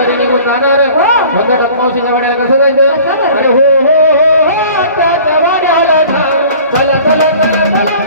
त्याला निघून जाणार हो. म्हणून ठगमावशीच्या वाड्याला कसं जायचं? अरे हो हो हो हो त्याच्या वाड्याला धाव चला चला चला चला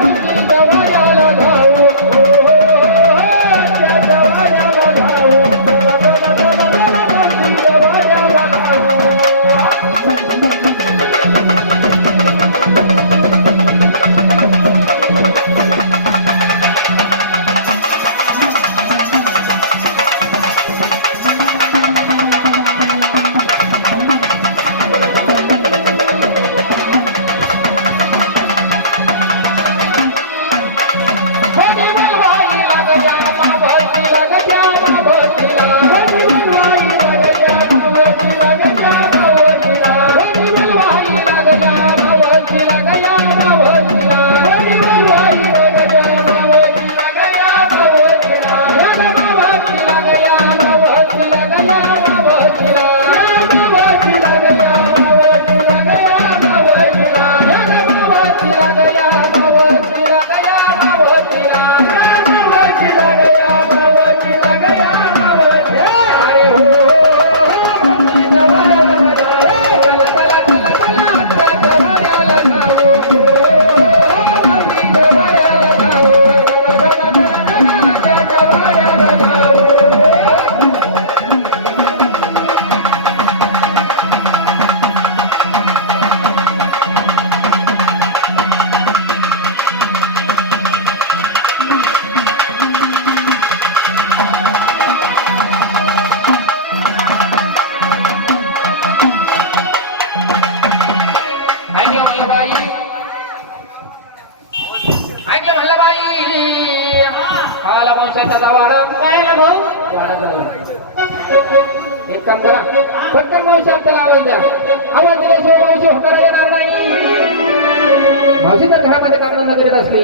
पटकन त्याला आवाज द्या. आवाज दिल्याशिवाय वंश होणार येणार नाही. मावशी तर घरामध्ये काम धंदा करीत असली.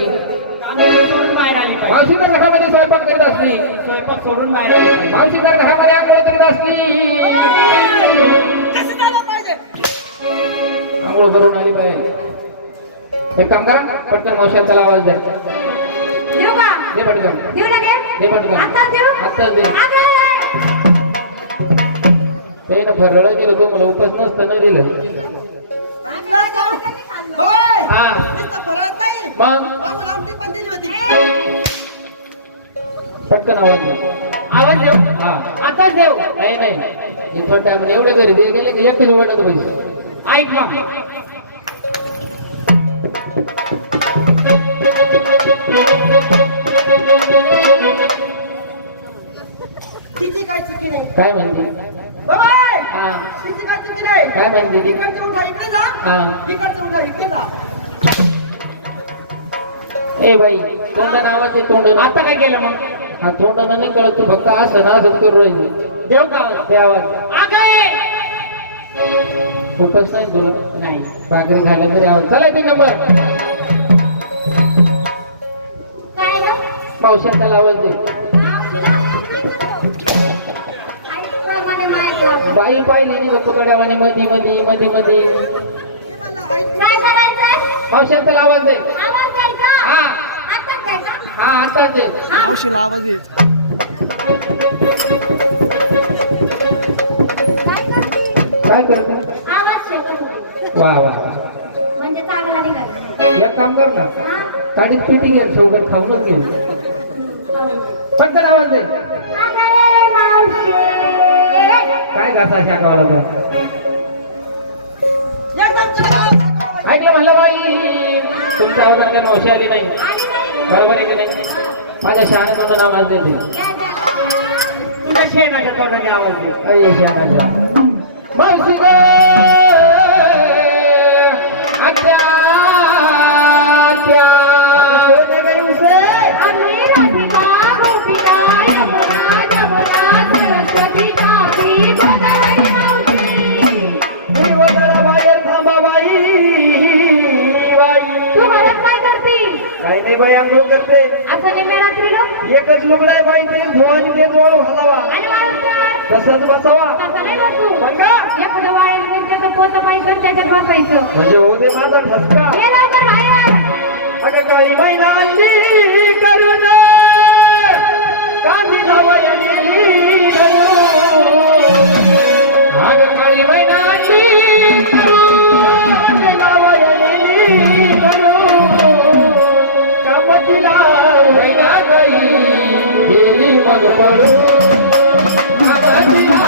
मावशी तर घरामध्ये स्वयंपाक करीत असली. स्वयंपाक सोडून बाहेर मावशी तर घरामध्ये आंघोळ करीत असली. आंघोळ करून आली पाहिजे. एक काम करा पटकन त्याला आवाज द्या. देऊ का? दे पटकन. दे पटकन. आता देऊ? आत्ताच दे. अगं! ते ना फरळ दिलं तो मला उपास नसतं नाही दिलं. हा. मग? पटकन आवाज द्या आवाज देऊ? हा. आताच देऊ? नाही नाही. इथं टाइम एवढे घरी दे गेले की एकटीच वाटत पैसे ऐक मग. काय चुकी नाही? काय म्हणते? चुकी नाही काय म्हणते ती? इकडचं उठा इकडे जा. हा. इकडचं उठा इकडे जा. ए बाई तोंडानं आवाज आहे तोंड? आता काय केलं मग? हा तोंडानं नाही कळत तू फक्त असं ना असंच करू राहिले. देऊ का? आवाज? ते आवाज. अगं ये. होतच नाही तुला? नाही. भाकरी खायला तरी आवाज. चला तीन नंबर. त्याला आवाज दे. बाई पाहिली मध्ये मध्ये मध्ये काय करायचंय? मावशात त्याला आवाज दे. हा. हा आताच दे. काय करते? वा वा म्हणजे एक काम कर ना. काडीत पिटी घे समकट खाऊनच घे. खाऊन. पटकन आवाज दे. काय घासा शाकावला. ऐकलं म्हणलं बाई तुमच्या आवाजात काय नवशी आली नाही बरोबर आहे की नाही माझ्या शहाण्यातून आवाज देते. तुझ्या शेणाच्या तोंडाने आवाज दे अय शहाण्याचा मावशी ग आत्या आत्या. आंघोळ करते. असं निम्या रात्रीला? एकच लुगडं आहे बाई ते धुवानी ते जोळ घालावा. आणि वाळून तसंच बसावा. तसं नाही बसू. सांगा एखादं वायर मिरच्याचं पोतं पाहिजे त्याच्यात बसायचं. म्हणजे होऊ दे माझा ठसका. ये लवकर बाहेर अगं काळी मैनाची करुण कांदी जावयाची आग काळी मैनाची गेली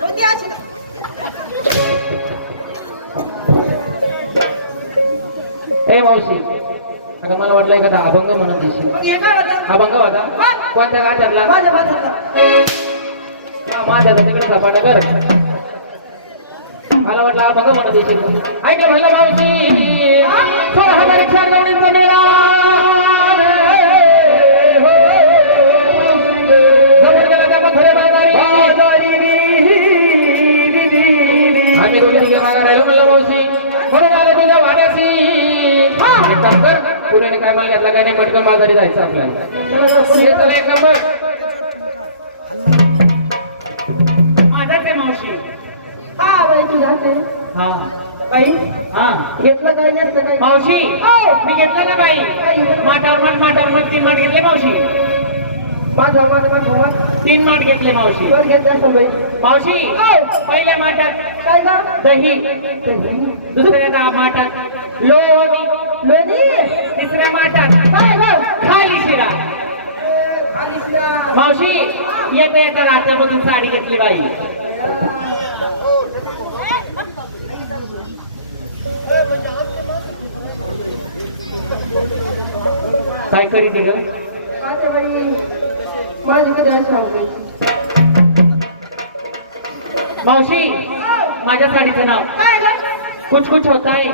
कोणती अशी का? ए मावशी. अगं मला वाटलं एखादा अभंग काय होतं? अभंग होता? कोणत्या गाठ्यातला माझ्या बाजूला. माझ्या तिकडे सपाटा कर. मला वाटलं अभंग म्हणून देशील ऐकलं म्हणलं मावशी. सोळा हजार एकशे गवळींचा मेळा. एक काम कर काय मला घेतला काय नाही पटकन बाजारी जायचं आपल्याला. हे एक नंबर. माझाच आहे मावशी. हा बाई तुझा ते. हा. बाई हा. घेतलं काय काय? मावशी मी घेतलं ना बाई? माठावर माठ माठावर माठ तीन माठ घेतले मावशी. माझा माझा माझा माझा तीन माठ घेतले मावशी. वर घेतलं असं बाई. मावशी पहिल्या माठात काय दही. दुसऱ्या माठात लोणी. लोणी? तिसऱ्या माठात काय ग? खाली शिरा. मावशी येता येता रात्यामधून साडी घेतली बाई. काय करीत ग? माझ्या बाई? माझी कधी अशी आवडायची मावशी माझ्या साडीचं नाव. कुछ कुछ होता है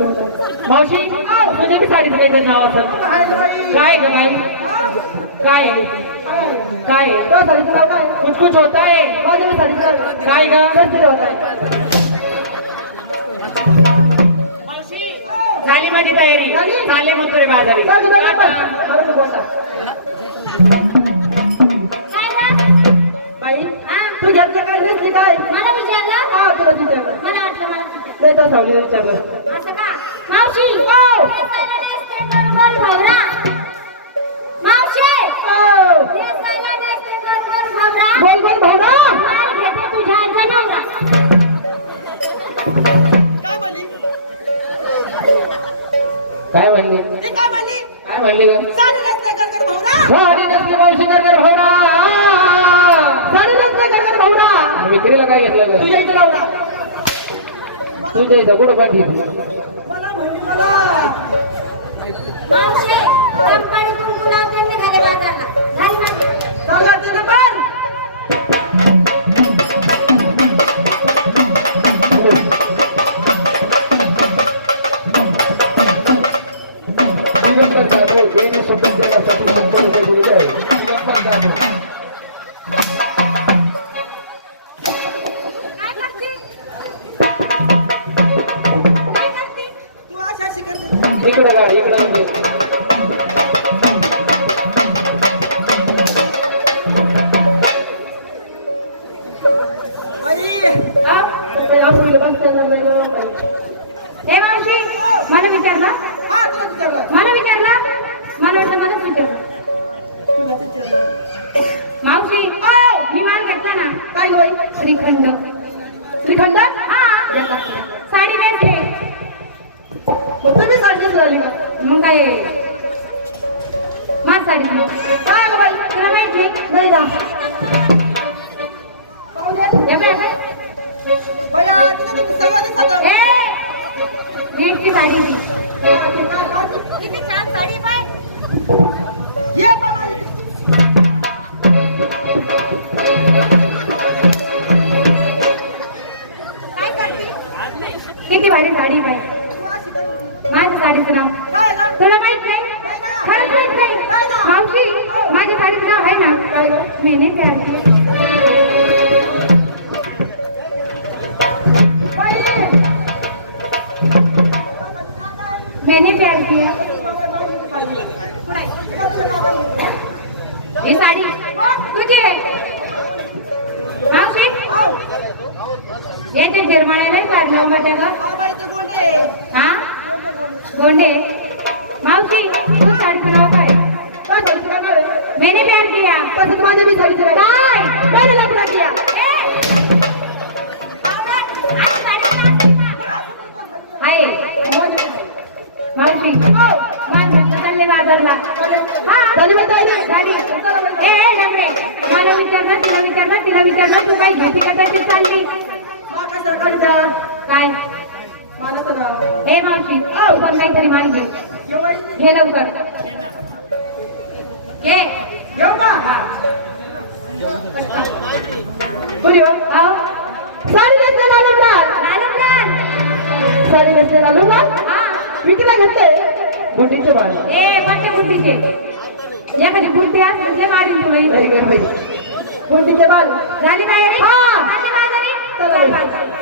होतं. मावशी तुझ्या बी साडीचं काहीतरी नाव असेल. काय ग बाई? काय? काय? आहे? आहे? कुछ कुछ होता है नाव काय? ग? झाली माझी तयारी. चालले मथुरे बाजारी. काय ग बाई, बाई, मला तू बोलता. काय हा घेतलं काय? मला विचारलं? हा तुला विचारलं. मला वाटलं मला विचारलं. तर विचारलं असं का? मावशी नेसते तुझ्या इथं कुठं पाठी? मला म्हणू विचारला? मला विचारला? मला वाटलं मलाच विचारलं. मावशी मी मान घेतला ना. काय होय? श्रीखंड. श्रीखंड? साडी नेसले. साडी झाली का? मग काय? मान साडी तुला माहीत? नाही साडी ती. किती भारी साडी बाय माझ्या साडीचं नाव. तुला माहीत नाही? खरंच माहीत नाही? मावशी माझ्या साडीचं नाव आहे ना? काय? गं? मैंने प्यार किया मैंने प्यार किया येते झिरमाळे नाही मग त्या हा? गोंडे? मावशी तू साडीचं नाव काय? मैंने प्यार किया? तसंच माझ्या मी साडीचं काय? मैंने लफडा किया. आहे मावशी माणसं चालले बाजारला. हा? गाडी. ए डमरे. मला विचारलं तिला विचारलं तिला विचारलं तू काही घेते का चालली. सरकारचा? काय. ए मावशी पण काहीतरी मान घे? घे लवकर घे येऊ का? कोणी हो? साडी साडी. हा विकीला घेतले बाळ ए पट्टे गुड्डीचे एखादी गुड्डी असले मारीन तुला इथे. गुंडीचे बाल झाली हा. झाली बाजारी